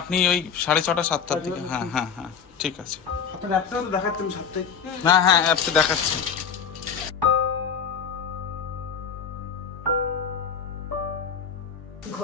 আপনি ওই সাড়ে ছটা সাতটার দিকে। হ্যাঁ হ্যাঁ হ্যাঁ ঠিক আছে। আপনার অ্যাপটাও তো দেখাচ্ছেন সাতটায়। হ্যাঁ হ্যাঁ অ্যাপটা দেখাচ্ছি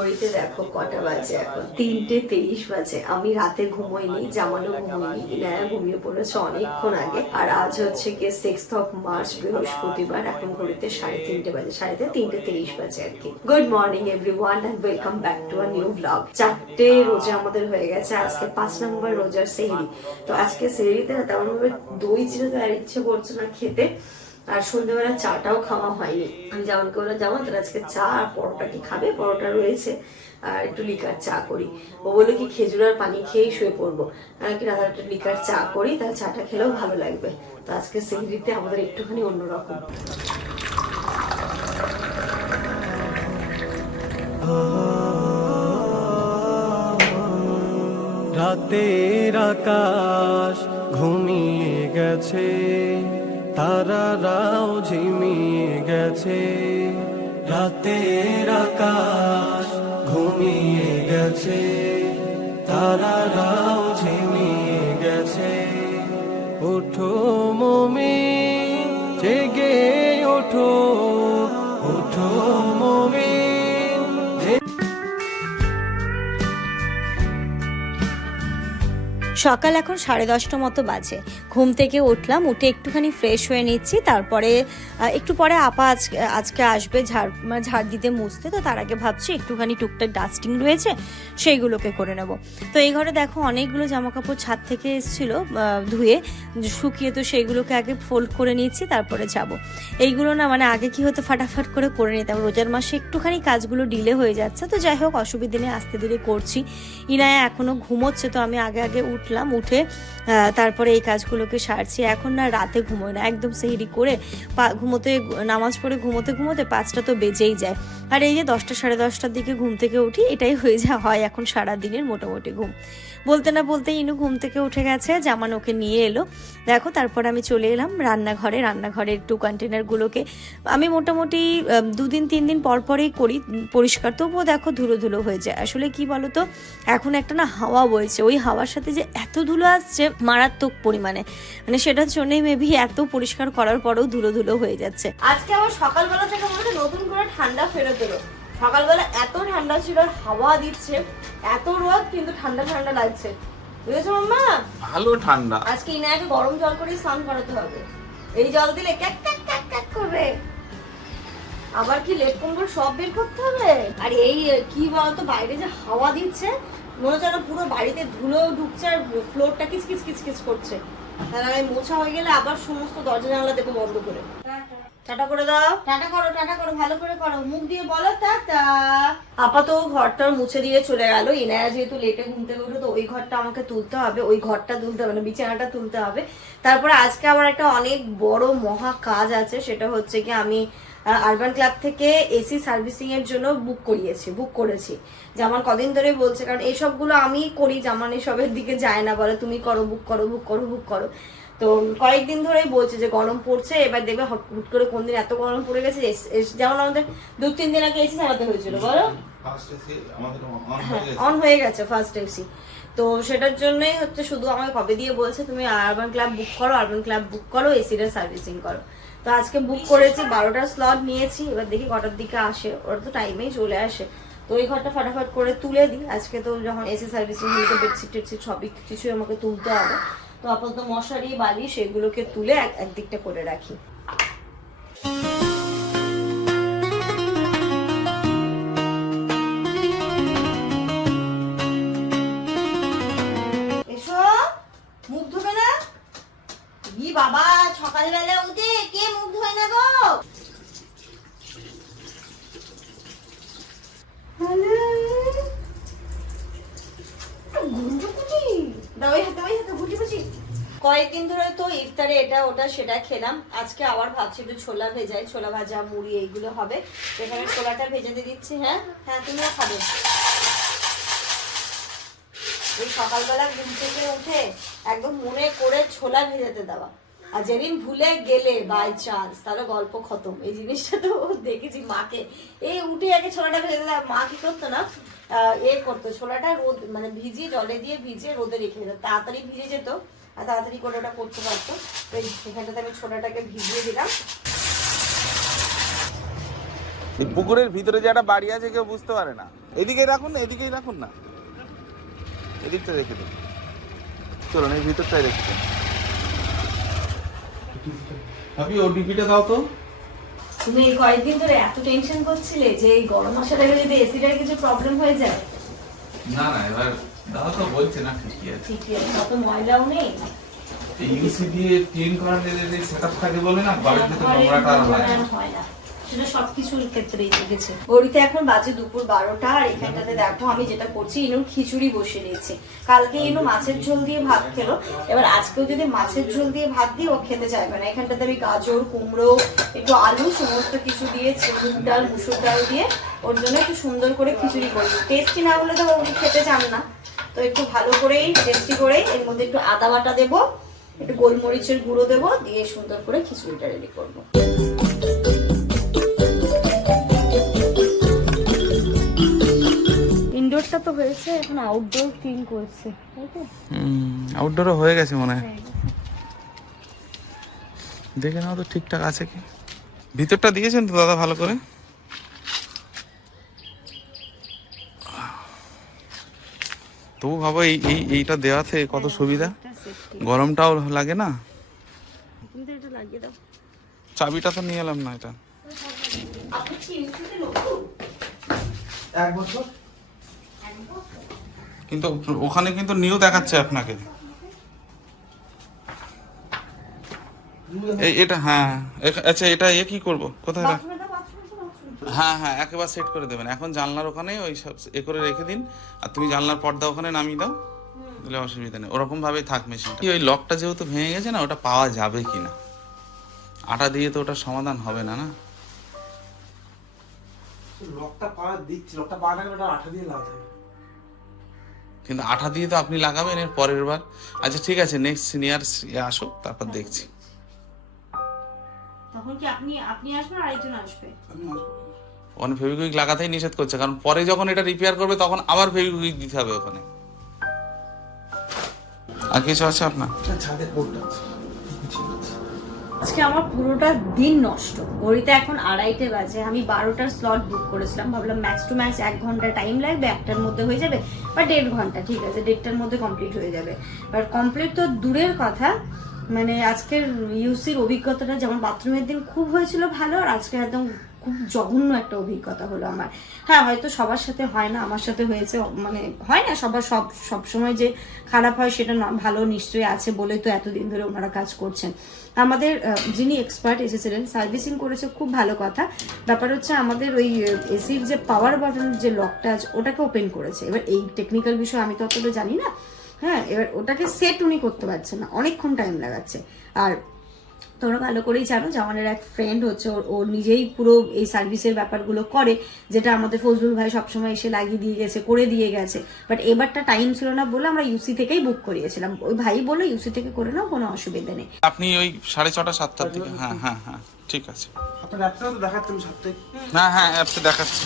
ঘড়িতে দেখো কটা বাজে এখন। তিনটে তেইশ বাজে। আমি রাতে ঘুমোইনি জামানো ঘুমোইনি, ইনায়া ঘুমিয়ে পড়েছে অনেকক্ষণ আগে। আর আজ হচ্ছে গিয়ে সিক্স অফ মার্চ বৃহস্পতিবার, এখন ঘড়িতে সাড়ে তিনটে বাজে, সাড়ে তিনটে তেইশ বাজে আর কি। Good morning everyone and welcome back to a new blog চারটে রোজা আমাদের হয়ে গেছে, আজকে পাঁচ নম্বর রোজার সেহরি। তো আজকে সেহরিতে না তেমন দই ছিল তো আর ইচ্ছে করছে না খেতে। আর সন্ধ্যেবেলা চাটাও খাওয়া হয়নি। আমি যেমনকে ওরা যেমন তারা আজকে চা আর পরোটা কি খাবে? পরোটা রয়েছে। আর একটু লিকার চা করি। ও বলল কি, খেজুর আর পানি খেয়েই শুয়ে পড়ব। আমি কি রাতে একটু লিকার চা করি, তাহলে চাটা খেলেও ভালো লাগবে। তো আজকে সেহরিতে আমাদের একটুখানি অন্যরকম। রাতের আকাশ ঘুমিয়ে গেছে। তারারাও ঝিমিয়ে গেছে। রাতের আকাশ ঘুমিয়ে গেছে। তারারাও ঝিমিয়ে গেছে। উঠো মমি, জেগে উঠো ওঠো সকাল এখন সাড়ে দশটা মতো বাজে। ঘুম থেকে উঠলাম, উঠে একটুখানি ফ্রেশ হয়ে নিচ্ছি। তারপরে একটু পরে আপা আজকে আজকে আসবে ঝাড় মানে ঝাড় দিতে মুছতে। তো তার আগে ভাবছি একটুখানি টুকটাক ডাস্টিং রয়েছে, সেইগুলোকে করে নেব। তো এই ঘরে দেখো অনেকগুলো জামা কাপড় ছাদ থেকে এসেছিল ধুয়ে। শুকিয়ে তো সেইগুলোকে আগে ফোল্ড করে নিচ্ছি, তারপরে যাব। এইগুলো না মানে আগে কি হতো, ফাটাফাট করে করে নিতাম। রোজার মাসে একটুখানি কাজগুলো ডিলে হয়ে যাচ্ছে। তো যাই হোক অসুবিধে নেই আস্তে ধীরে করছি। ইনায়া এখনও ঘুমোচ্ছে, তো আমি আগে আগে উঠলাম। উঠে তারপরে এই কাজগুলোকে সারছি। এখন না রাতে ঘুমোই না, একদম সেহরি করে ঘুমোতে, নামাজ পড়ে ঘুমোতে ঘুমোতে পাঁচটা তো বেজেই যায়। আর এই যে দশটা সাড়ে দশটার দিকে ঘুম থেকে উঠি, এটাই হয়ে যা হয় এখন সারা দিনের মোটামুটি ঘুম। বলতে না বলতে ইনু ঘুম থেকে উঠে গেছে, জামান ওকে নিয়ে এলো। দেখো, তারপর আমি চলে এলাম রান্নাঘরে রান্নাঘরের একটু কন্টেনারগুলোকে আমি মোটামুটি দুদিন তিন দিন পর পরেই করি, পরিষ্কার। তবুও দেখো ধুলো ধুলো হয়ে যায়। আসলে কি বলতো, এখন একটা না হাওয়া বইছে। ওই হাওয়ার সাথে যে এত ধুলো আসছে মারাত্মক পরিমাণে। মানে সেটার জন্যই মেবি এত পরিষ্কার করার পরেও ধুলো ধুলো হয়ে যাচ্ছে। আজকে আবার সকালবেলা থেকে মনে নতুন করে ঠান্ডা ফেরত এলো। সকালবেলা এত ঠান্ডা ছিল আর হাওয়া দিচ্ছে এত রোদ কিন্তু ঠান্ডা ঠান্ডা লাগছে। বুঝেছ মাম্মা? ভালো ঠান্ডা। আজকে ইনায়াকে গরম জল করে স্নান করাতে হবে। এই জল দিলে ক্যাক ক্যাক ক্যাক ক্যাক করবে। আবার কি লেপ কম্বল সব বের করতে হবে? আর এই কি বলতো বাইরে যে হাওয়া দিচ্ছে মনে হচ্ছে পুরো বাড়িতে ধুলো ঢুকছে আর ফ্লোরটা কিচ কিচ কিচ কিচ করছে। তাহলে মোছা হয়ে গেলে আবার সমস্ত দরজা জানলা দেবো বন্ধ করে। টাটা করে দাও। টাটা করো টাটা করো ভালো করে করো। মুখ দিয়ে বলো টাটা। আপাতত ঘরটা মুছে দিয়ে চলে গেল। ইনায়া যেহেতু লেটে ঘুম থেকে উঠল তো ওই ঘরটা আমাকে তুলতে হবে। ওই ঘরটা তুলতে হবে না বিছানাটা তুলতে হবে। তারপরে আজকে আমার একটা অনেক বড় মহা কাজ আছে। সেটা হচ্ছে কি আমি আরবান ক্লাব থেকে এসি সার্ভিসিং এর জন্য বুক করিয়েছি বুক করেছি। যেমন কদিন ধরে বলছে কারণ এইসবগুলো আমি করি যেমন এসবের দিকে যায় না বলে তুমি করো বুক করো বুক করো বুক করো। তো কয়েকদিন ধরেই বলছে যে গরম পড়ছে এবার দেখবে হট করে কোন দিন এত গরম পড়ে গেছে যেমন আমাদের দু তিন দিন আগে এসি চালাতে হয়েছিল বলো? অন হয়ে গেছে। ফার্স্ট এসি তো সেটার জন্যই হচ্ছে শুধু আমাকে কবে দিয়ে বলছে তুমি আরবান ক্লাব বুক করো আরবান ক্লাব বুক করো এসিটা সার্ভিসিং করো। তো আজকে বুক করেছি বারোটার স্লট নিয়েছি, এবার দেখি কটার দিকে আসে। ওরা তো টাইমেই চলে আসে। তো ওই ঘরটা ফাটাফাট করে তুলে দিই। আজকে তো যখন এসি সার্ভিসিং হলে বেডশিট টেডশিট সবই কিছুই আমাকে তুলতে হবে। তো আপাতত মশারি, বালি সেগুলোকে তুলে এক, একদিকটা করে রাখি। বাবা সকালবেলা কয়েকদিন ধরে তো ইফতারে এটা, ওটা, সেটা খেলাম। আজকে আবার ভাবছি একটু ছোলা ভেজাই, ছোলা ভাজা, মুড়ি, এইগুলো হবে। এখানে ছোলাটা ভেজে দিয়ে দিচ্ছি হ্যাঁ? হ্যাঁ তুমিও খাবে। এই সকালবেলা ঘুম থেকে উঠে একদম মনে করে ছোলা ভেজাতে দেওয়া। আর যেদিন ভুলে গেলে বাই চান্স তাহলে গল্প খতম। এই জিনিসটা তো দেখেছি মাকে। এই উঠে আগে ছোলাটা ভেজে দেওয়া মা কি করতো না এ করতো। ছোলাটা রোদ মানে ভিজিয়ে, জলে দিয়ে ভিজিয়ে রোদে রেখে দিত। তাড়াতাড়ি ভিজে যেত আর তাড়াতাড়ি করে ওটা করতে পারতো। তো এই এখানটাতে আমি ছোলাটাকে ভিজিয়ে দিলাম। পুকুরের ভিতরে যে একটা বাড়ি আছে, কেউ বুঝতে পারে না। এদিকে রাখুন, এদিকেই রাখুন না। এদিকটা রেখে দিন। চলুন, এই ভিতরটাই রেখে দিন। ভাবি ওটিপিটা দাও তো। তুমি এই কয়েকদিন ধরে এত টেনশন করছিলে যে এই গরম মশলাটা যদি এসিডের কিছু প্রবলেম হয়ে যায়? না না এবার দাদা তো বলছে না ঠিকই আছে। ঠিকই আছে অত ময়লাও নেই। ইউসি দিয়ে ক্লিন করার যে সেটআপ থাকে বলে না বাড়িতে তো নোংরা নোংরাটা আর হয় না। সেটা সবকিছুর ক্ষেত্রেই দেখেছে ঘড়িতে এখন বাজে দুপুর বারোটা, আর এখানটাতে দেখো আমি যেটা করছি, ইনুর খিচুড়ি বসিয়ে দিয়েছি। কালকে ইনু মাছের ঝোল দিয়ে ভাত খেলো। এবার আজকেও যদি মাছের ঝোল দিয়ে ভাত দিই, ও খেতে চাইবে না। এখানটাতে আমি গাজর, কুমড়ো, একটু আলু, সমস্ত কিছু দিয়ে মুগ ডাল, মুসুর ডাল দিয়ে ওর জন্য একটু সুন্দর করে খিচুড়ি করব। টেস্টি না হলে তো খেতে চান না। তো একটু ভালো করেই টেস্টি করেই এর মধ্যে একটু আদা বাটা দেবো, একটু গোলমরিচের গুঁড়ো দেবো, দিয়ে সুন্দর করে খিচুড়িটা রেডি করব। ইনডোরটা তো হয়েছে এখন আউটডোর ক্লিন করছে আউটডোরও হয়ে গেছে মনে হয়। দেখে নাও তো ঠিকঠাক আছে কি। ভিতরটা দিয়েছেন তো দাদা ভালো করে? তবু ভাবো এই এই এইটা দেওয়াতে কত সুবিধা। গরমটাও লাগে না? কিন্তু এটা লাগিয়ে দাও। চাবিটা তো নিয়ে এলাম না এটা। এক বছর। কিন্তু ওখানে কিন্তু নিউ দেখাচ্ছে আপনাকে। এই এটা হ্যাঁ আচ্ছা এটা এ কি করব? কোথায় রাখ হ্যাঁ হ্যাঁ একেবারে সেট করে দেবেন। এখন জানলার ওখানে ওই সব এ করে রেখে দিন। আর তুমি জানলার পর্দা ওখানে নামিয়ে দাও। তাহলে অসুবিধা নেই। ওরকম ভাবেই থাক মেশিনটা। ওই লকটা যেহেতু ভেঙে গেছে না ওটা পাওয়া যাবে কিনা আটা দিয়ে তো ওটা সমাধান হবে না না? লকটা পাওয়া দিচ্ছি। লকটা পাওয়া না আঠা দিয়ে লাগাতে হবে কিন্তু আঠা দিয়ে তো আপনি লাগাবেন এর পরের বার। আচ্ছা ঠিক আছে নেক্সট সিনিয়র আসো তারপর দেখছি। তখন কি আপনি আপনি আসবেন আরেকজন আসবে? ওখানে ফেভিকুইক লাগাতেই নিষেধ করছে কারণ পরে যখন এটা রিপেয়ার করবে তখন আবার ফেভিকুইক দিতে হবে ওখানে। আর কিছু আছে আপনার? ছাদের বোর্ডটা আছে। আজকে আমার পুরোটা দিন নষ্ট। ঘড়িতে এখন আড়াইটে বাজে। আমি বারোটার স্লট বুক করেছিলাম। ভাবলাম ম্যাক্স টু ম্যাক্স এক ঘণ্টা টাইম লাগবে, একটার মধ্যে হয়ে যাবে বা দেড় ঘণ্টা, ঠিক আছে, দেড়টার মধ্যে কমপ্লিট হয়ে যাবে। বাট কমপ্লিট তো দূরের কথা। মানে আজকের ইউসির অভিজ্ঞতাটা যেমন বাথরুমের দিন খুব হয়েছিল ভালো, আর আজকে একদম খুব জঘন্য একটা অভিজ্ঞতা হলো আমার। হ্যাঁ হয়তো সবার সাথে হয় না, আমার সাথে হয়েছে মানে হয় না, সবার সব, সবসময় যে খারাপ হয় সেটা ভালো নিশ্চয়ই আছে বলে তো এতদিন ধরে ওনারা কাজ করছেন। আমাদের যিনি এক্সপার্ট এসেছিলেন সার্ভিসিং করেছে, খুব ভালো কথা। ব্যাপার হচ্ছে আমাদের ওই এসির যে পাওয়ার বাটন যে লকটা আছে, ওটাকে ওপেন করেছে। এবার এই টেকনিক্যাল বিষয় আমি তো অতটা জানি না। হ্যাঁ এবার ওটাকে সেট উনি করতে পারছেন না। অনেকক্ষণ টাইম লাগাচ্ছে। আর তোমরা ভালো করেই জানো যে আমাদের এক ফ্রেন্ড হচ্ছে ওর ও নিজেই পুরো এই সার্ভিসের ব্যাপারগুলো করে যেটা আমাদের ফজলুল ভাই সবসময় এসে লাগিয়ে দিয়ে গেছে করে দিয়ে গেছে। বাট এবারটা টাইম ছিল না বলে আমরা ইউসি থেকেই বুক করিয়েছিলাম। ওই ভাই বলল ইউসি থেকে করে নাও কোনো অসুবিধা নেই। আপনি ওই সাড়ে ছটা সাতটার দিকে হ্যাঁ হ্যাঁ হ্যাঁ ঠিক আছে। হ্যাঁ হ্যাঁ অ্যাপসে দেখাচ্ছি।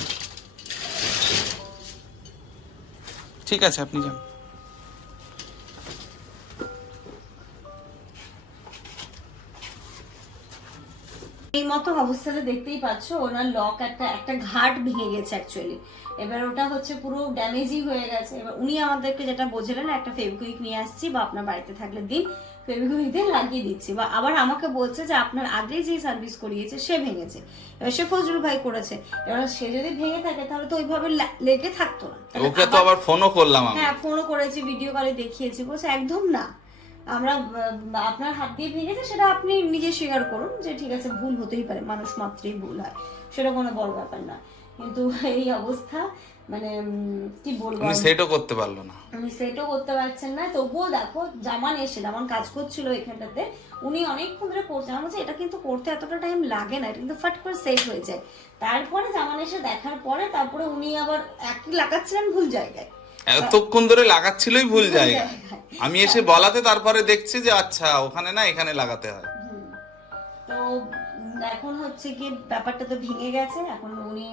ঠিক আছে আপনি যান। এই মতো অবস্থাতে দেখতেই পাচ্ছ ওনার লক একটা একটা ঘাট ভেঙে গেছে অ্যাকচুয়ালি এবার ওটা হচ্ছে পুরো ড্যামেজই হয়ে গেছে। এবার উনি আমাদেরকে যেটা বোঝালেন একটা ফেভিকুইক নিয়ে আসছি বা আপনার বাড়িতে থাকলে দিন ফেভিকুইক দিয়ে লাগিয়ে দিচ্ছি। বা আবার আমাকে বলছে যে আপনার আগে যে সার্ভিস করিয়েছে সে ভেঙেছে। এবার সে ফজলুল ভাই করেছে। এবার সে যদি ভেঙে থাকে তাহলে তো ওইভাবে লেগে থাকতো না। ওকে তো আবার ফোনও করলাম হ্যাঁ ফোনও করেছি ভিডিও কলে দেখিয়েছি। বলছে একদম না। আমরা আপনার হাত দিয়ে ভেঙে ভেঙেছে সেটা আপনি নিজে স্বীকার করুন যে ঠিক আছে ভুল হতেই পারে মানুষ মাত্রই ভুল হয়। সেটা কোনো বড় ব্যাপার না। কিন্তু এই অবস্থা মানে কি বলব উনি? সেটও করতে পারল না। উনি সেটও করতে পারছেন না। তবুও দেখো জামান এসে জামান কাজ করছিল এখানটাতে। উনি অনেকক্ষণ ধরে করছেন আমার এটা কিন্তু করতে এতটা টাইম লাগে না এটা কিন্তু ফাট করে সেট হয়ে যায়। তারপরে জামান এসে দেখার পরে তারপরে উনি আবার একই লাগাচ্ছিলেন ভুল জায়গায়। এতক্ষণ ধরে লাগাচ্ছিলই ভুল জায়গা। আমি এসে বলাতে তারপরে দেখছি যে আচ্ছা ওখানে না, এখানে লাগাতে হয়। তো এখন হচ্ছে কি ব্যাপারটা তো ভেঙে গেছে এখন উনি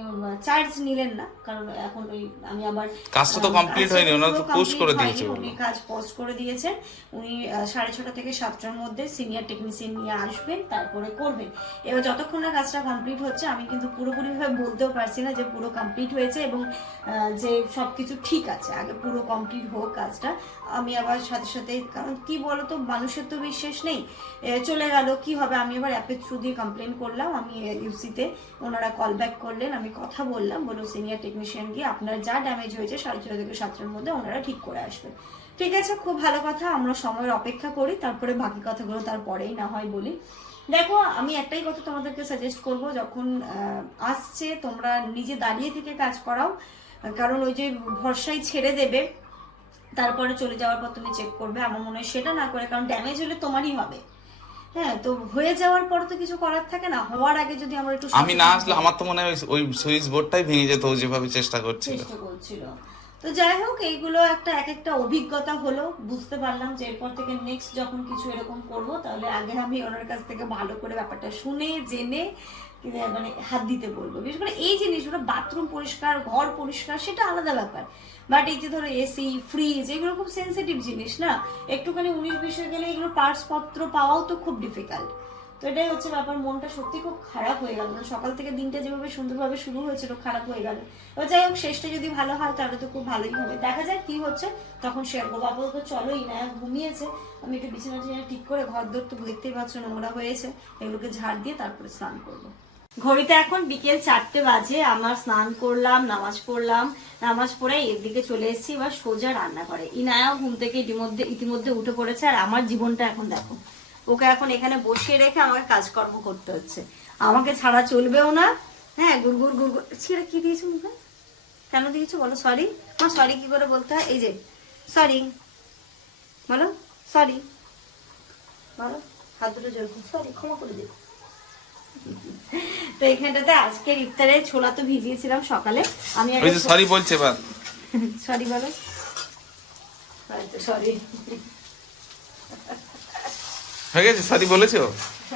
চার্জ নিলেন না কারণ এখন ওই আমি আবার কাজটা তো কাজটা হয়নি, ওনারা তো post করে দিয়েছে উনি কাজ পোস্ট করে দিয়েছেন উনি সাড়ে ছটা থেকে সাতটার মধ্যে সিনিয়র টেকনিশিয়ান নিয়ে আসবেন তারপরে করবেন। এবার যতক্ষণ না কাজটা কমপ্লিট হচ্ছে আমি কিন্তু পুরোপুরিভাবে বলতেও পারছি না যে পুরো কমপ্লিট হয়েছে এবং যে সবকিছু ঠিক আছে আগে পুরো কমপ্লিট হোক কাজটা। আমি আবার সাথে সাথে কারণ কি বলতো মানুষের তো বিশ্বাস নেই চলে গেল কি হবে? আমি আবার অ্যাপের থ্রু দিয়ে কমপ্লেন করলাম, আমি ইউসিতে ওনারা কল ব্যাক করলেন, আমি কথা বললাম বলো সিনিয়র টেকনিশিয়ান গিয়ে আপনার যা ড্যামেজ হয়েছে, সাড়ে ছয় থেকে সাতটার মধ্যে ওনারা ঠিক করে আসবেন। ঠিক আছে, খুব ভালো কথা, আমরা সময়ের অপেক্ষা করি, তারপরে বাকি কথাগুলো তারপরেই না হয় বলি। দেখো, আমি একটাই কথা তোমাদেরকে সাজেস্ট করব, যখন আসছে, তোমরা নিজে দাঁড়িয়ে থেকে কাজ করাও, কারণ ওই যে ভরসায় ছেড়ে দেবে, তারপরে চলে যাওয়ার পর তুমি চেক করবে, আমার মনে হয় সেটা না করে, কারণ ড্যামেজ হলে তোমারই হবে। হ্যাঁ তো হয়ে যাওয়ার পর তো কিছু করার থাকে না হওয়ার আগে যদি আমরা একটু আমি না আসলে আমার তো মনে হয় ওই- সুইচ বোর্ডটাই ভেঙে যেত যেভাবে চেষ্টা করছিল। চেষ্টা করছিল। তো যাই হোক এইগুলো একটা এক একটা অভিজ্ঞতা হলো বুঝতে পারলাম যে এরপর থেকে নেক্সট যখন কিছু এরকম করব তাহলে আগে আমি ওনার কাছ থেকে ভালো করে ব্যাপারটা শুনে জেনে মানে হাত দিতে বলব। বিশেষ করে এই জিনিসগুলো বাথরুম পরিষ্কার ঘর পরিষ্কার সেটা আলাদা ব্যাপার। বাট এই যে ধরো এসি ফ্রিজ এগুলো খুব সেন্সিটিভ জিনিস, না? একটুখানি উনিশ, বিশে গেলে এগুলো পার্টস পত্র পাওয়াও তো খুব ডিফিকাল্ট তো এটাই হচ্ছে ব্যাপার, মনটা সত্যি খুব খারাপ হয়ে গেল। মানে সকাল থেকে দিনটা যেভাবে সুন্দরভাবে শুরু হয়েছিল, খারাপ হয়ে গেল। এবার যাই হোক, শেষটা যদি ভালো হয়, তাহলে তো খুব ভালোই হবে। দেখা যাক কি হচ্ছে, তখন শেয়ার করব আপাতত চলোই না ঘুমিয়েছে। আমি একটু বিছানা টিছানা ঠিক করে ঘর দর তো দেখতেই পাচ্ছ নোংরা হয়েছে। এগুলোকে ঝাড় দিয়ে তারপরে স্নান করব। ঘড়িতে এখন বিকেল চারটে বাজে, আমার স্নান করলাম, নামাজ পড়লাম, নামাজ পড়ে এর দিকে চলে এসেছি, এবার সোজা রান্না করে ইনায়াও ঘুম থেকে ইতিমধ্যে ইতিমধ্যে উঠে পড়েছে, আর আমার জীবনটা এখন দেখো। ওকে এখন এখানে বসিয়ে রেখে আমাকে কাজকর্ম করতে হচ্ছে। আমাকে ছাড়া চলবেও না। হ্যাঁ গুড় গুড় গুড় গুড়। ছিঁড়ে কি দিয়েছ মুখে? কেন দিয়েছ বলো? সরি মা সরি কি করে বলতে হয়? এই যে সরি বলো? সরি বলো? হাত দুটো জোর সরি ক্ষমা করে দিও। তো এখানটাতে আজকের ইফতারে ছোলা তো ভিজিয়েছিলাম সকালে। আমি ওই যে সরি বলছে সরি বলো। সরি। হয়ে গেছে? সরি বলেছ?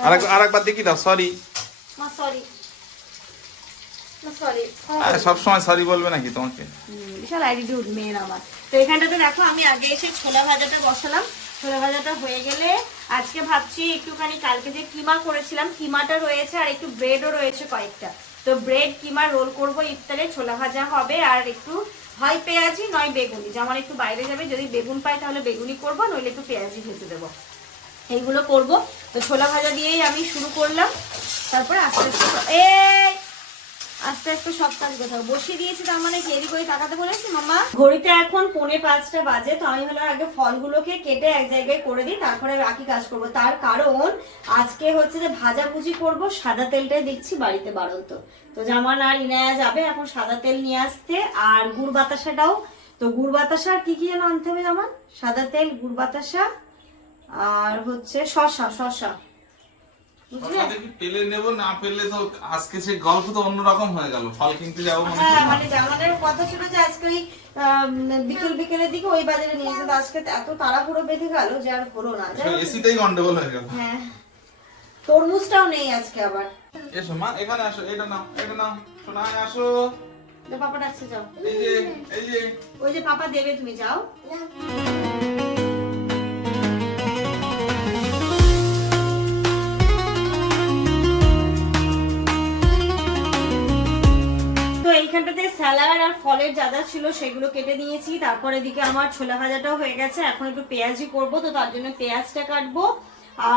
আরেক আরেকবার দেখি দাও সরি। মা সরি। আরে সবসময় সরি বলবে নাকি তোমাকে? বিশাল অ্যাটিটিউড মেয়ের আমার। তো এখানটাতে দেখো আমি আগে এসে ছোলা ভাজাটা বসালাম। ছোলা ভাজাটা হয়ে গেলে আজকে ভাবছি একটুখানি, কালকে যে কিমা করেছিলাম, কিমাটা রয়েছে আর একটু ব্রেডও রয়েছে কয়েকটা। তো ব্রেড কিমা রোল করব ইফতারে, ছোলা ভাজা হবে আর একটু হয় পেঁয়াজি, নয় বেগুনি। যেমন একটু বাইরে যাবে, যদি বেগুন পাই তাহলে বেগুনি করব, নইলে একটু পেঁয়াজি ভেজে দেবো। এইগুলো করব। তো ছোলা ভাজা দিয়েই আমি শুরু করলাম। তারপরে আস্তে আস্তে এই আস্তে আস্তে সব কাজ কোথাও বসিয়ে দিয়েছি তার মানে কি? এদিক ওই তাকাতে বলেছি মামা ঘড়িতে এখন পৌনে পাঁচটা বাজে, তো আমি হলো আগে ফলগুলোকে কেটে এক জায়গায় করে দিই, তারপরে বাকি কাজ করব। তার কারণ, আজকে হচ্ছে যে ভাজাভুজি করব, সাদা তেলটাই দেখছি বাড়িতে বাড়ন্ত। তো জামান আর ইনায়া যাবে, এখন সাদা তেল নিয়ে আসতে, আর গুড় বাতাসাটাও। তো গুড় বাতাসা আর কি কি যেন আনতে হবে জামান সাদা তেল, গুড় বাতাসা, আর হচ্ছে বুঝলে দেখি পেলে নেব না পেলে তো আজকে সে গল্প তো অন্যরকম হয়ে গেল। ফল কিনতে যাব মানে হ্যাঁ মানে জামানের কথা ছিল যে আজকে ওই বিকেল বিকেলের দিকে ওই বাজারে নিয়ে কিন্তু আজকে তো এত তাড়াহুড়ো বেঁধে গেল যে আর হলো না। এসিতেই গন্ডগোল হয়ে গেল। হ্যাঁ। তরমুজটাও নেই আজকে আবার। এসো মা এখানে আসো এটা নাও এটা নাও। শোনা আসো। পাপা ডাকছে যাও। এই যে এই যে। ওই যে পাপা দেবে তুমি যাও। এইখানটাতে স্যালাড আর ফলের যা যা ছিল সেগুলো কেটে নিয়েছি তারপর এদিকে আমার ছোলা ভাজাটাও হয়ে গেছে। এখন একটু পেঁয়াজি করব তো তার জন্য পেঁয়াজটা কাটবো।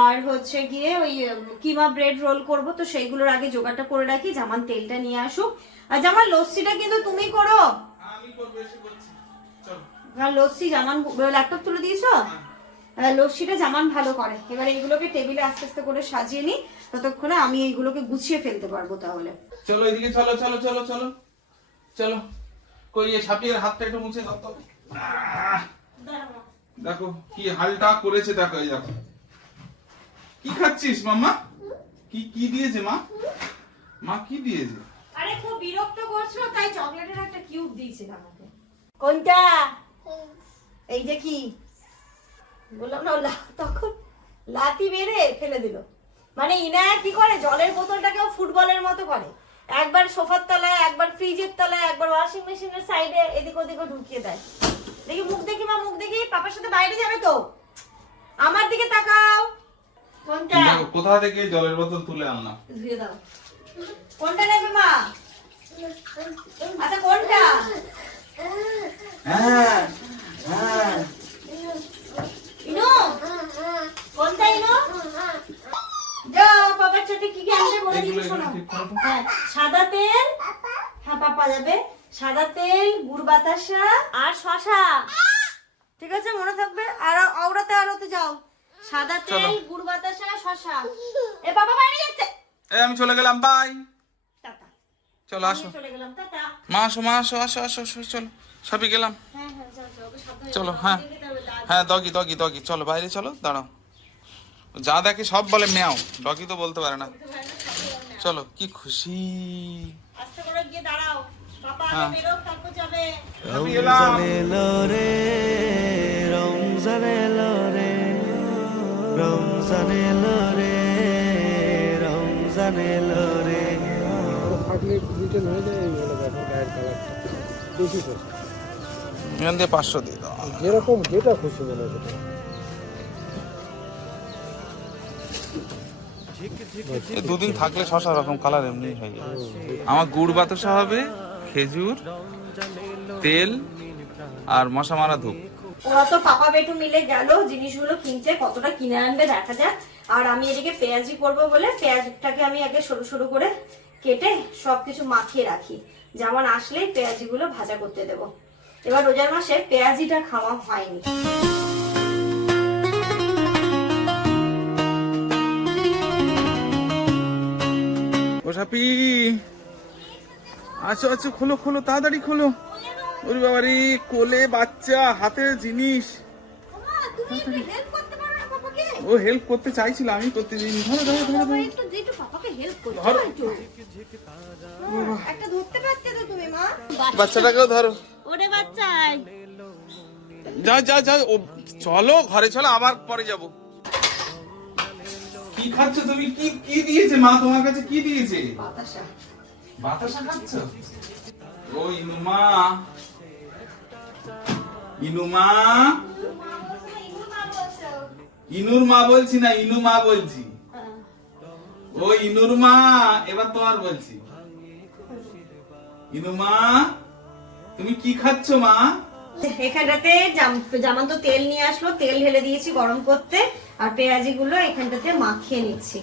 আর হচ্ছে গিয়ে ওই কিমা ব্রেড রোল করব তো সেইগুলোর আগে জোগাড়টা করে রাখি। জামান তেলটা নিয়ে আসুক। আর জামান লস্যিটা কিন্তু তুমি করো। আর লস্যি জামান ল্যাপটপ তুলে দিয়েছ? লস্যিটা জামান ভালো করে। এবার এইগুলোকে টেবিলে আস্তে আস্তে করে সাজিয়ে নি ততক্ষণে আমি এইগুলোকে গুছিয়ে ফেলতে পারব তাহলে। চলো এদিকে চলো চলো চলো চলো। চলো। কই এই ছাপিয়ের হাতটা একটু মুছে দাও তো। দেখো কি হালটা করেছে দেখো এই দেখো। কি খাচ্ছিস মাম্মা? কি কি দিয়েছে মা? মা কি দিয়েছে? আরে খুব বিরক্ত করছ তাই চকলেটের একটা কিউব দিয়েছে আমাকে। কোনটা? এই যে কি? বললাম না তখন লাতি মেরে ফেলে দিল। মানে ইনায়া কি করে? জলের বোতলটাকেও ফুটবলের মতো করে। একবার সোফার তলায় একবার ফ্রিজের তলায় একবার ওয়াশিং মেশিনের সাইডে এদিক ওদিকে ঢুকিয়ে দেয়। দেখি মুখ দেখি মা মুখ দেখি পাপার সাথে বাইরে যাবে তো। আমার দিকে তাকাও। কোনটা? কোথা থেকে জলের বোতল তুলে আনলাম? ধুয়ে দাও। কোনটা নেবে মা? আচ্ছা কোনটা? হ্যাঁ হ্যাঁ। ইনু? কোনটা ইনু? যাও পাপার সাথে কি কি বলে দিচ্ছি শোনো। হ্যাঁ সাদা তেল হ্যাঁ পাপা যাবে। সাদা তেল গুড় বাতাসা আর শশা। ঠিক আছে মনে থাকবে? আর আওড়াতে আওড়াতে যাও। সাদা তেল চলো। গুড় বাতাসা শশা। এ বাবা বাইরে যাচ্ছে। এই আমি চলে গেলাম বাই। টাটা। চলো আসো। চলে গেলাম টাটা। মা আসো মা আসো আসো আসো চলো। সবই গেলাম। চলো হ্যাঁ। হ্যাঁ দগি দগি দগি চলো বাইরে চলো দাঁড়াও। যা দেখে সব বলে ম্যাও। ডগি তো বলতে পারে না। চলো কি খুশি। আস্তে করে গিয়ে দাঁড়াও। পাপা হ্যাঁ। আগে বেরো তারপর যাবে। দুদিন থাকলে শশা রকম কালার এমনি হয়ে যাবে আমার গুড় বাতাসা হবে, খেজুর, তেল আর মশা মারা ধূপ। ওরা তো পাপা বেটু মিলে গেল, জিনিসগুলো কিনতে, কতটা কিনে আনবে দেখা যাক। আর আমি এদিকে পেঁয়াজি করব বলে পেঁয়াজটাকে আমি আগে সরু সরু করে কেটে সবকিছু মাখিয়ে রাখি। যেমন আসলেই পেঁয়াজিগুলো ভাজা করতে দেব। এবার রোজার মাসে পেঁয়াজিটা খাওয়া হয়নি। সাপি আছো আছো খোলো খোলো তাড়াতাড়ি খোলো। ওরে বাবা রে কোলে বাচ্চা হাতের জিনিস। ও হেল্প করতে চাইছিল আমি করতে চাইনি ধরো ধরো ধরো ধরো। একটু একটু পাপাকে হেল্প করতে ধরো। একটা ধরতে পারতে তো তুমি মা? বাচ্চাটাকেও ধরো। ওরে বাচ্চাই যা যা যা ও চলো ঘরে চলো আবার পরে যাব। কি খাচ্ছ তুমি? কি কি দিয়েছে মা তোমার কাছে? কি দিয়েছে? বাতাসা। বাতাসা খাচ্ছ? ও ইনুমা। ইনুমা। ইনুর মা বলছি না ইনু মা বলছি। ও ইনুর মা এবার তোমার বলছি। ইনুমা তুমি কি খাচ্ছ মা? এখানটাতে জাম- জামান তো তেল নিয়ে আসলো তেল ঢেলে দিয়েছি গরম করতে। আর পেঁয়াজি গুলো এখানটাতে মাখিয়ে নিচ্ছি।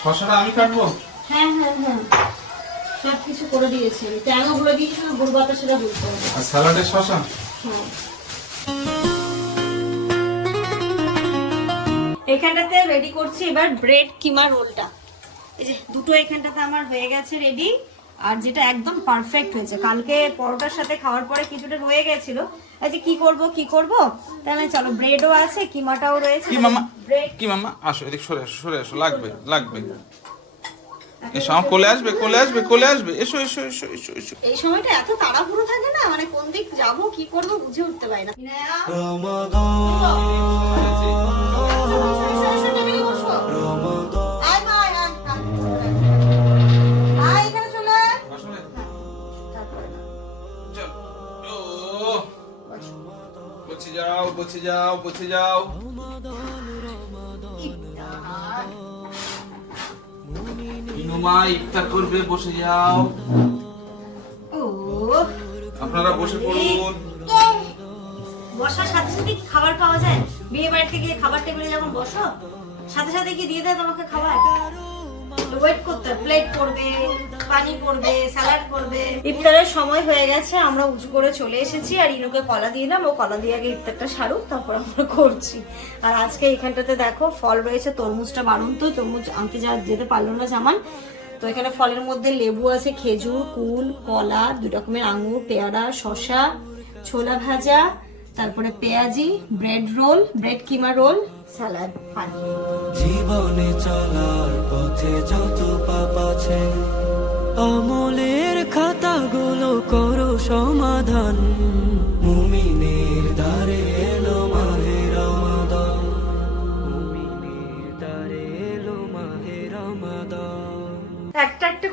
শশাটা আমি কাটবো? হ্যাঁ হ্যাঁ হ্যাঁ। সব কিছু করে দিয়েছি ট্যাংও গুলো দিয়েছি শুধু গুড় বাতাসটা বুঝতে হবে আর স্যালাডের শশা? হ্যাঁ। এখানটাতে রেডি করছি এবার ব্রেড কিমা রোলটা এই যে দুটো এখানটাতে আমার হয়ে গেছে রেডি আর যেটা একদম পারফেক্ট হয়েছে। কালকে পরোটার সাথে খাওয়ার পরে কিছুটা রয়ে গেছিল। আচ্ছা কি করব কি করব? তাহলে চলো ব্রেডও আছে কিমাটাও রয়েছে। কি মামা? কি মামা? আসো এদিক সরে আসো সরে আসো লাগবে লাগবে। এসো আমার কোলে আসবে কোলে আসবে কোলে আসবে। এসো এসো এসো এসো এসো। এই সময়টা এত তাড়াহুড়ো থাকে না? মানে কোন দিক যাব কি করব বুঝে উঠতে পারি না। বসে যাও বসে যাও। ইনুমা ইফতার করবে, বসে যাও। আপনারা বসে পড়ুন। বসার সাথে সাথে কি খাবার পাওয়া যায়? বিয়ে বাড়িতে গিয়ে খাবার টেবিলে যেমন বসো, সাথে সাথে কি দিয়ে দেয় তোমাকে খাবার? ওয়েট করতে প্লেট পড়বে পানি পড়বে ইফতারের সময় হয়ে গেছে, আমরা উঁচু করে চলে এসেছি আর ইনুকে কলা দিলাম ও কলা দিয়ে আগে ইফতারটা সারুক, তারপর আমরা করছি। আর আজকে এখানটাতে দেখো, ফল রয়েছে, তরমুজটা বারণ তো তরমুজ আনতে যা যেতে পারল না জামান তো এখানে ফলের মধ্যে লেবু আছে, খেজুর, কুল, কলা দুই রকমের আঙুর, পেয়ারা, শসা, ছোলা ভাজা, তারপরে পেঁয়াজি bread roll bread keema roll salad পানি। জীবনে চলার পথে যত পাপ আছে আমলের খাতাগুলো করো সমাধান।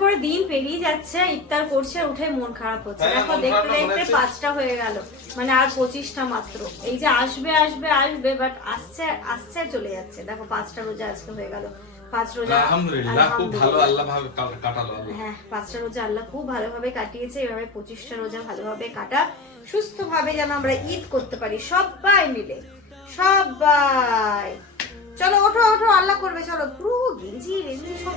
করে দিন পেরিয়ে যাচ্ছে ইফতার করছে আর উঠে মন খারাপ হচ্ছে। হ্যাঁ, দেখো দেখতে দেখতে পাঁচটা হয়ে গেল মানে আর পঁচিশটা মাত্র। এই যে আসবে আসবে আসবে বাট আসছে আসছে চলে যাচ্ছে। দেখো পাঁচটা রোজা আজকে হয়ে গেল। পাঁচ রোজা আলহামদুলিল্লাহ খুব ভালো আল্লাহ ভাবে কাটালো হ্যাঁ পাঁচটা রোজা আল্লাহ খুব ভালোভাবে কাটিয়েছে। এভাবে পঁচিশটা রোজা ভালোভাবে কাটা সুস্থ ভাবে যেন আমরা ঈদ করতে পারি। সবাই মিলে সবাই। চলো ওঠো ওঠো আল্লাহ করবে চলো। পুরো গেঞ্জি রেঞ্জি সব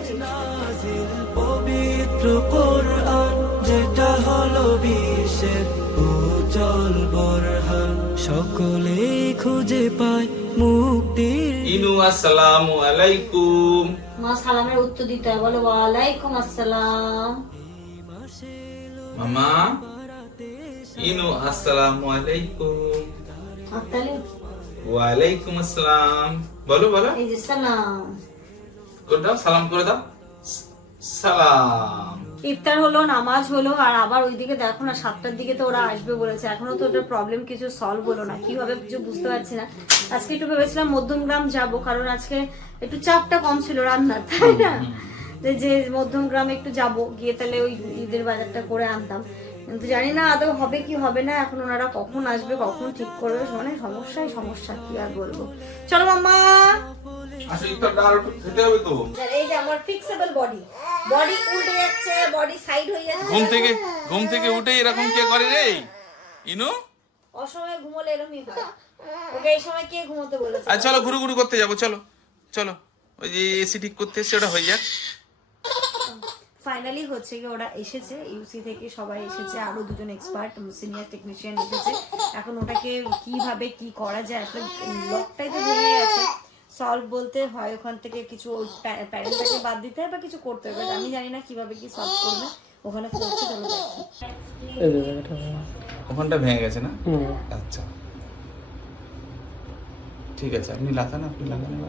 পবিত্র কোরআন যেটা হলো বিশ্বের উজ্জ্বল বরহান। সকলেই খুঁজে পায় মুক্তির ইনু আসসালামু আলাইকুম। মা সালামের উত্তর দিতে হয় বলো ওয়ালাইকুম আসসালাম। মামা ইনু আসসালামু আলাইকুম। ওয়ালাইকুম আসসালাম। বলো বলো। এই যে সালাম। করে দাও সালাম করে দাও। সালাম। ইফতার হলো নামাজ হলো আর আবার ওইদিকে দেখো না সাতটার দিকে তো ওরা আসবে বলেছে। এখনও তো ওটার প্রবলেম কিছু সলভ হলো না। কীভাবে কিছু বুঝতে পারছি না। আজকে একটু ভেবেছিলাম মধ্যমগ্রাম যাব কারণ আজকে একটু চাপটা কম ছিল রান্নার তাই না? যে- যে মধ্যমগ্রাম একটু যাব গিয়ে তাহলে ওই ঈদের বাজারটা করে আনতাম। কিন্তু জানি না আদৌ হবে কি হবে না এখন ওনারা কখন আসবে কখন ঠিক করবে মানে সমস্যাই সমস্যা কি আর বলব। চলো মাম্মা। এই যে আমার ফিক্সেবল বডি বডি উল্টে যাচ্ছে বডি সাইড হয়ে যাচ্ছে। ঘুম থেকে ঘুম থেকে উঠে এরকম কে করে রে? ইনু? অসময়ে ঘুমোলে এরমই হয়। ওকে এই সময় কে ঘুমোতে বলেছে? আর চলো ঘুরু ঘুরু করতে যাব চলো চলো। ওই যে এসি ঠিক করতে এসছে ওটা হয়ে যাক। ফাইনালি হচ্ছে কি ওরা এসেছে ইউসি থেকে সবাই এসেছে আরও দুজন এক্সপার্ট সিনিয়র টেকনিশিয়ান এসেছে। এখন ওটাকে কীভাবে কি করা যায় আসলে লকটাই তো ভেঙে গেছে। সলভ বলতে হয় ওখান থেকে কিছু প্যারেন্টটাকে বাদ দিতে হয় বা কিছু করতে হবে আমি জানি না কীভাবে কি সলভ করবে। ওখানে করছে চলো ওখানটা ভেঙে গেছে না? আচ্ছা। ঠিক আছে আপনি লাগান আপনি লাগান না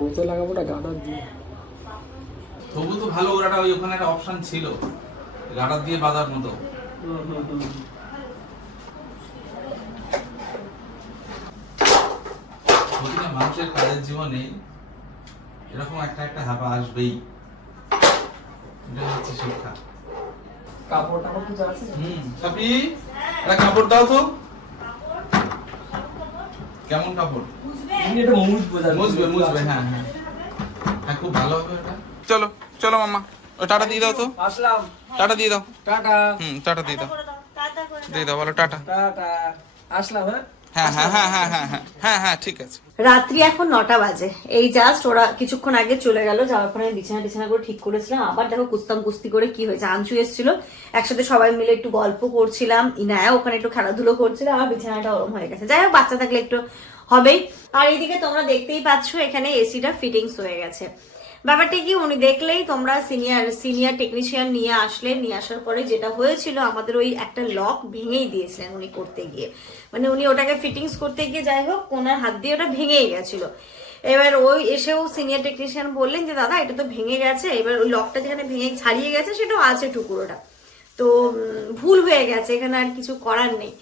আমি তো লাগাবো না দিয়ে। তবু তো ভালো ওরাটা ওই ওখানে একটা অপশন ছিল। গাটার দিয়ে বাঁধার মতো। প্রতিটা মানুষের কাজের জীবনে এরকম একটা একটা হাবা আসবেই। এটা হচ্ছে শিক্ষা। কাপড় টাপড় আছে? হুম একটা কাপড় দাও তো। কেমন কাপড়? এটা মুছবে মুছবে হ্যাঁ হ্যাঁ। হ্যাঁ খুব ভালো হবে ওটা। চলো চলো মাম্মা। টাটা দিয়ে দাও তো। আসলাম। টাটা দিয়ে দাও। টাটা। হুম টাটা দিয়ে দাও। দিয়ে দাও বলো টাটা। টাটা। আসলাম হ্যাঁ? হ্যাঁ, হ্যাঁ, হ্যাঁ রাত্রি এখন নটা বাজে। এই জাস্ট ওরা কিছুক্ষণ আগে চলে গেল যাওয়ার পরে আমি বিছানা বিছানা করে ঠিক করেছিলাম। আবার দেখো কুস্তাম কুস্তি করে কি হয়েছে। আংশু এসেছিল একসাথে সবাই মিলে একটু গল্প করছিলাম। ইনায়া ওখানে একটু খেলাধুলো করছিল আমার বিছানাটা ওরম হয়ে গেছে। যাই হোক বাচ্চা থাকলে একটু হবেই। আর এইদিকে তোমরা দেখতেই পাচ্ছ এখানে এসিটা ফিটিংস হয়ে গেছে। ব্যাপারটা কি, উনি দেখলেই তোমরা সিনিয়র সিনিয়র টেকনিশিয়ান নিয়ে আসলে, নিয়ে আসার পরে যেটা হয়েছিল, আমাদের ওই একটা লক ভেঙেই দিয়েছিলেন উনি করতে গিয়ে। মানে উনি ওটাকে ফিটিংস করতে গিয়ে যাই হোক ওনার হাত দিয়ে ওটা ভেঙেই গেছিল। এবার ওই এসেও সিনিয়র টেকনিশিয়ান বললেন যে, দাদা, এটা তো ভেঙে গেছে। এবার ওই লকটা যেখানে ভেঙে ছাড়িয়ে গেছে, সেটাও আছে টুকরোটা তো ভুল হয়ে গেছে, এখানে আর কিছু করার নেই।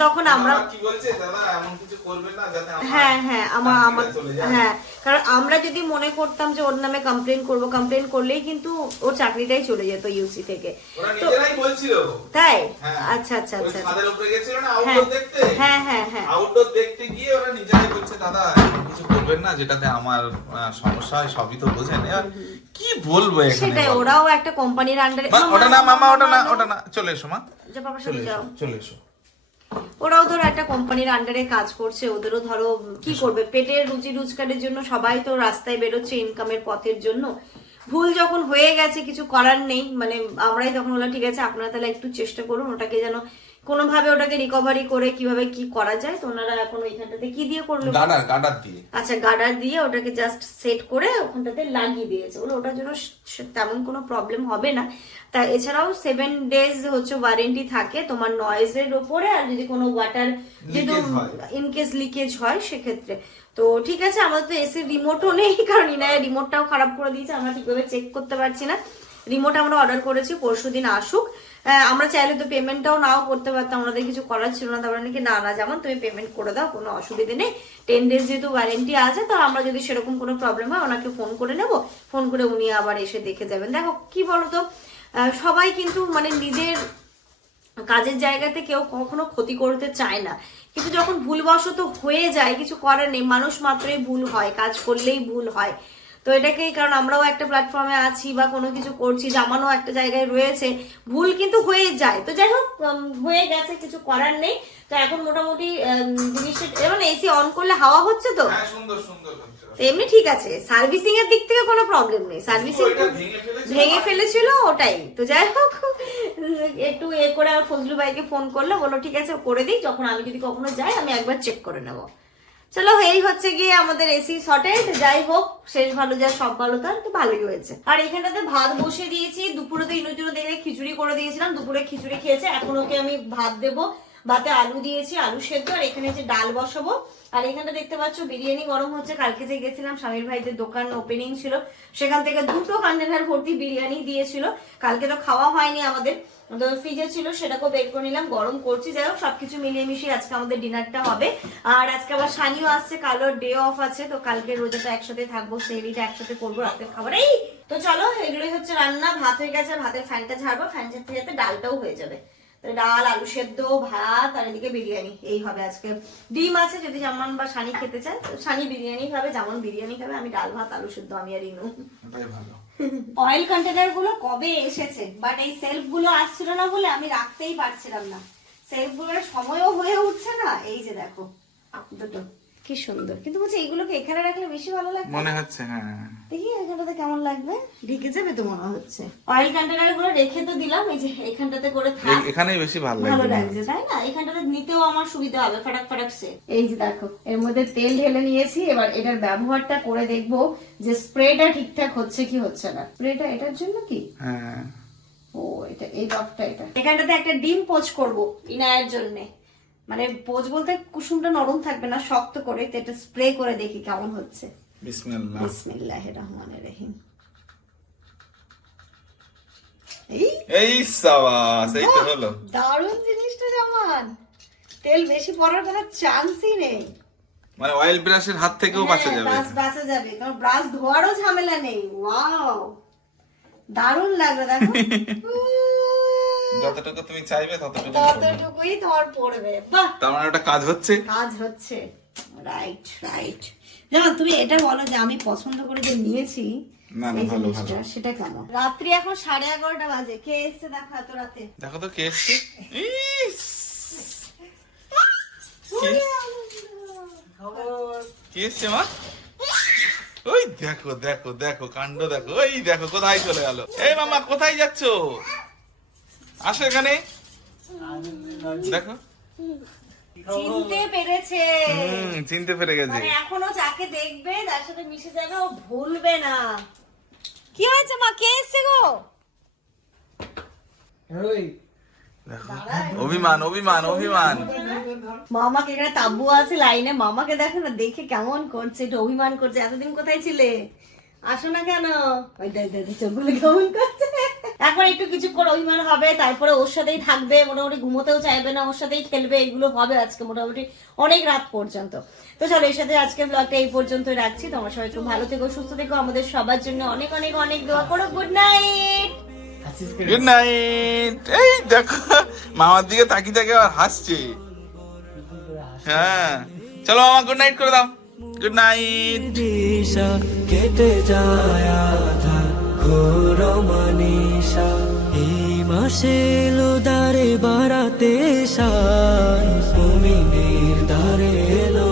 তখন আমরা কি বলছে? দাদা এমন কিছু করবেন না যাতে হ্যাঁ হ্যাঁ আমার আমার। হ্যাঁ কারণ আমরা যদি মনে করতাম যে ওর নামে কমপ্লেন করব কমপ্লেন করলেই কিন্তু ওর চাকরিটাই চলে যেত ইউসি থেকে। তাই? হ্যাঁ। আচ্ছা আচ্ছা আচ্ছা না হ্যাঁ আউটডোর দেখতে? হ্যাঁ হ্যাঁ হ্যাঁ। আউটডোর দেখতে গিয়ে ওরা নিজেরাই বলছে দাদা কিছু করবেন না যেটাতে আমার সমস্যা হয় সবই তো বোঝেন কি বলব এখানে সেটাই ওরাও একটা কোম্পানির আন্ডারে ওটা না মামা ওটা না ওটা না চলে এসো মা। চলে এসো চলে এসো। ওরাও ধরো একটা কোম্পানির আন্ডারে কাজ করছে ওদেরও ধরো কি করবে? পেটের রুজি রোজগারের জন্য সবাই তো রাস্তায় বেরোচ্ছে ইনকামের পথের জন্য। ভুল যখন হয়ে গেছে কিছু করার নেই মানে আমরাই তখন বললাম ঠিক আছে আপনারা তাহলে একটু চেষ্টা করুন ওটাকে যেন কোনোভাবে ওটাকে রিকভারি করে কীভাবে কি করা যায়? তো ওনারা এখন ওইখানটাতে কি দিয়ে করল? গাডার গাডার দিয়ে। আচ্ছা গার্ডার দিয়ে ওটাকে জাস্ট সেট করে ওখানটাতে লাগিয়ে দিয়েছে। বলে ওটার জন্য তেমন কোনো প্রবলেম হবে না। তা এছাড়াও সেভেন ডেজ হচ্ছে ওয়ারেন্টি থাকে তোমার নয়েজের ওপরে আর যদি কোনো ওয়াটার যেহেতু। ইনকেস লিকেজ হয় সেক্ষেত্রে। তো ঠিক আছে আমাদের তো এসির রিমোটও নেই কারণ ইনায় রিমোটটাও খারাপ করে দিয়েছে আমরা ঠিকভাবে চেক করতে পারছি না। রিমোট আমরা অর্ডার করেছি, পরশু দিন আসুক। আমরা চাইলে তো পেমেন্টটাও নাও করতে পারতাম, আমাদের কিছু করার ছিল না তারপরে নাকি না না, যেমন তুমি পেমেন্ট করে দাও, কোনো অসুবিধে নেই। টেন ডেজ যেহেতু ওয়ারেন্টি আছে, তো আমরা যদি সেরকম কোনো প্রবলেম হয়, ওনাকে ফোন করে নেব। ফোন করে উনি আবার এসে দেখে যাবেন। দেখো, কি বলতো সবাই কিন্তু মানে নিজের কাজের জায়গাতে কেউ কখনো ক্ষতি করতে চায় না। কিন্তু যখন ভুলবশত হয়ে যায়, কিছু করার নেই, মানুষ মাত্রই ভুল হয়, কাজ করলেই ভুল হয়। তো এটাকেই কারণ আমরাও একটা প্ল্যাটফর্মে আছি বা কোনো কিছু করছি জামানও একটা জায়গায় রয়েছে ভুল কিন্তু হয়ে যায়। তো যাই হোক হয়ে গেছে কিছু করার নেই। তো এখন মোটামুটি জিনিসটা মানে এসি অন করলে হাওয়া হচ্ছে তো? হ্যাঁ হচ্ছে। তো এমনি ঠিক আছে সার্ভিসিং এর দিক থেকে কোনো প্রবলেম নেই। সার্ভিসিং ভেঙে ফেলেছিল? ওটাই। তো যাই হোক একটু এ করে আর ফজলু ভাইকে ফোন করল বলো ঠিক আছে করে দিই যখন আমি যদি কখনো যাই আমি একবার চেক করে নেব। চলো, এই হচ্ছে গিয়ে আমাদের এসি শর্টেজ যাই হোক, শেষ ভালো, যা সব ভালো, তার তো ভালোই হয়েছে। আর এখানটাতে ভাত বসে দিয়েছি। দুপুরে তো ইনুর জন্য খিচুড়ি করে দিয়েছিলাম। দুপুরে খিচুড়ি খেয়েছে। এখন ওকে আমি ভাত দেবো। ভাতে আলু দিয়েছি, আলু সেদ্ধ, আর এখানে যে ডাল বসাবো আর এখানটা দেখতে পাচ্ছ, বিরিয়ানি গরম হচ্ছে, কালকে যে গেছিলাম স্বামীর ভাইদের দোকান ওপেনিং ছিল, সেখান থেকে দুটো কন্টেনার ভর্তি বিরিয়ানি দিয়েছিল। কালকে তো খাওয়া হয়নি আমাদের ফ্রিজে ছিল, সেটাকেও বের করে নিলাম, গরম করছি, যাই হোক, সবকিছু মিলিয়ে মিশিয়ে আজকে আমাদের ডিনারটা হবে। আর আজকে আবার সানিও আসছে কালোর ডে অফ আছে, তো কালকে রোজাটা একসাথে থাকব সেরিটা একসাথে করব রাতের খাবার, এই! তো চলো, এগুলোই হচ্ছে রান্না, ভাত হয়ে গেছে, ভাতের ফ্যানটা ঝাড়বো ফ্যান ঝাড়তে যাতে ডালটাও হয়ে যাবে। ডাল আলু সেদ্ধ ভাত আর এদিকে বিরিয়ানি। এই হবে আজকে। ডিম আছে যদি জামান বা সানি খেতে চায় তো সানি বিরিয়ানি খাবে যেমন বিরিয়ানি খাবে আমি ডাল ভাত আলু সেদ্ধ আমি আর ইনু। অয়েল কন্টেনারগুলো কবে এসেছে? বাট এই সেলফগুলো আসছিল না বলে আমি রাখতেই পারছিলাম না। সেলফগুলোর সময়ও হয়ে উঠছে না। এই যে দেখো দুটো। কি সুন্দর। কিন্তু বলছি এইগুলোকে এখানে রাখলে বেশি ভালো লাগবে? মনে হচ্ছে হ্যাঁ। দেখি এখানটাতে কেমন লাগবে? ঢেকে যাবে তো মনে হচ্ছে। অয়েল কন্টেনারগুলো রেখে তো দিলাম এই যে এখানটাতে করে থাক। এখানেই বেশি ভালো ভালো লাগবে। লাগছে তাই না? এখানটাতে নিতেও আমার সুবিধা হবে ফাটাক ফাটাক সে। এই যে দেখো এর মধ্যে তেল ঢেলে নিয়েছি এবার এটার ব্যবহারটা করে দেখব যে স্প্রেটা ঠিকঠাক হচ্ছে কি হচ্ছে না। স্প্রেটা এটার জন্য কি? হ্যাঁ। ও এটা এই ডকটা এটা। এখানটাতে একটা ডিম পোচ করব ইনায়ের জন্য। মানে পোচ বলতে কুসুমটা নরম থাকবে না শক্ত করে তো এটা স্প্রে করে দেখি কেমন হচ্ছে। বিসমিল্লাহ। বিসমিল্লাহির রহিম এই? এই সাবাস এই তো হলো। দারুণ জিনিসটা যেমন তেল বেশি পড়ার কোনো চান্সই নেই। মানে অয়েল ব্রাশের হাত থেকেও বাঁচা যাবে। ব্রাশ বাঁচা যাবে। কারণ ব্রাশ ধোয়ারও ঝামেলা নেই। ওয়াও দারুণ লাগল দেখো। যতটুকু তুমি চাইবে ততটুকু ততটুকুই তোমার পড়বে। বাহ! তার মানে ওটা কাজ হচ্ছে? কাজ হচ্ছে। রাইট রাইট যেমন তুমি এটা বলো যে আমি পছন্দ করে যে নিয়েছি না, না, এই ভালো, জিনিসটা, ভালো। সেটা কেমন? রাত্রি এখন সাড়ে এগারোটা বাজে। কে এসছে দেখো এত রাতে? দেখো তো কে এসছে। ইস! কে এসছে মা? ওই দেখো দেখো দেখো কাণ্ড দেখো। ওই দেখো কোথায় চলে গেল? এই মামা কোথায় যাচ্ছ? আসো এখানে। দেখো। চিনতে পেরেছে। হুম চিনতে পেরে গেছে। মানে এখনও যাকে দেখবে তার সাথে মিশে যাবে ও ভুলবে না। কি হয়েছে মা? কে এসছে গো? ওই অভিমান অভিমান অভিমান। মামাকে এখানে তাব্বু আছে লাইনে। মামাকে দেখো না দেখে কেমন করছে একটু অভিমান করছে। এতদিন কোথায় ছিলে? আসো না কেন? ওই চোখগুলো কেমন করছে? এখন একটু কিছুক্ষণ অভিমান হবে তারপরে ওর সাথেই থাকবে মোটামুটি ঘুমোতেও চাইবে না ওর সাথেই খেলবে এগুলো হবে আজকে মোটামুটি অনেক রাত পর্যন্ত। তো চলো এর সাথে আজকে ব্লগটা এই পর্যন্তই রাখছি। তোমার সবাই খুব ভালো থেকো সুস্থ থেকো আমাদের সবার জন্য অনেক অনেক অনেক দোয়া করো। গুড নাইট গুড নাইট এই দেখো মামার দিকে তাকিয়ে তাকিয়ে আবার হাসছে। হ্যাঁ। চলো মামা গুড নাইট করে দাও। গুড নাইট দিশা কেটে যায় ঘোর মানিসা এই মাসে এলো দারে বাড়াতে সার মুমিনের দারে এলো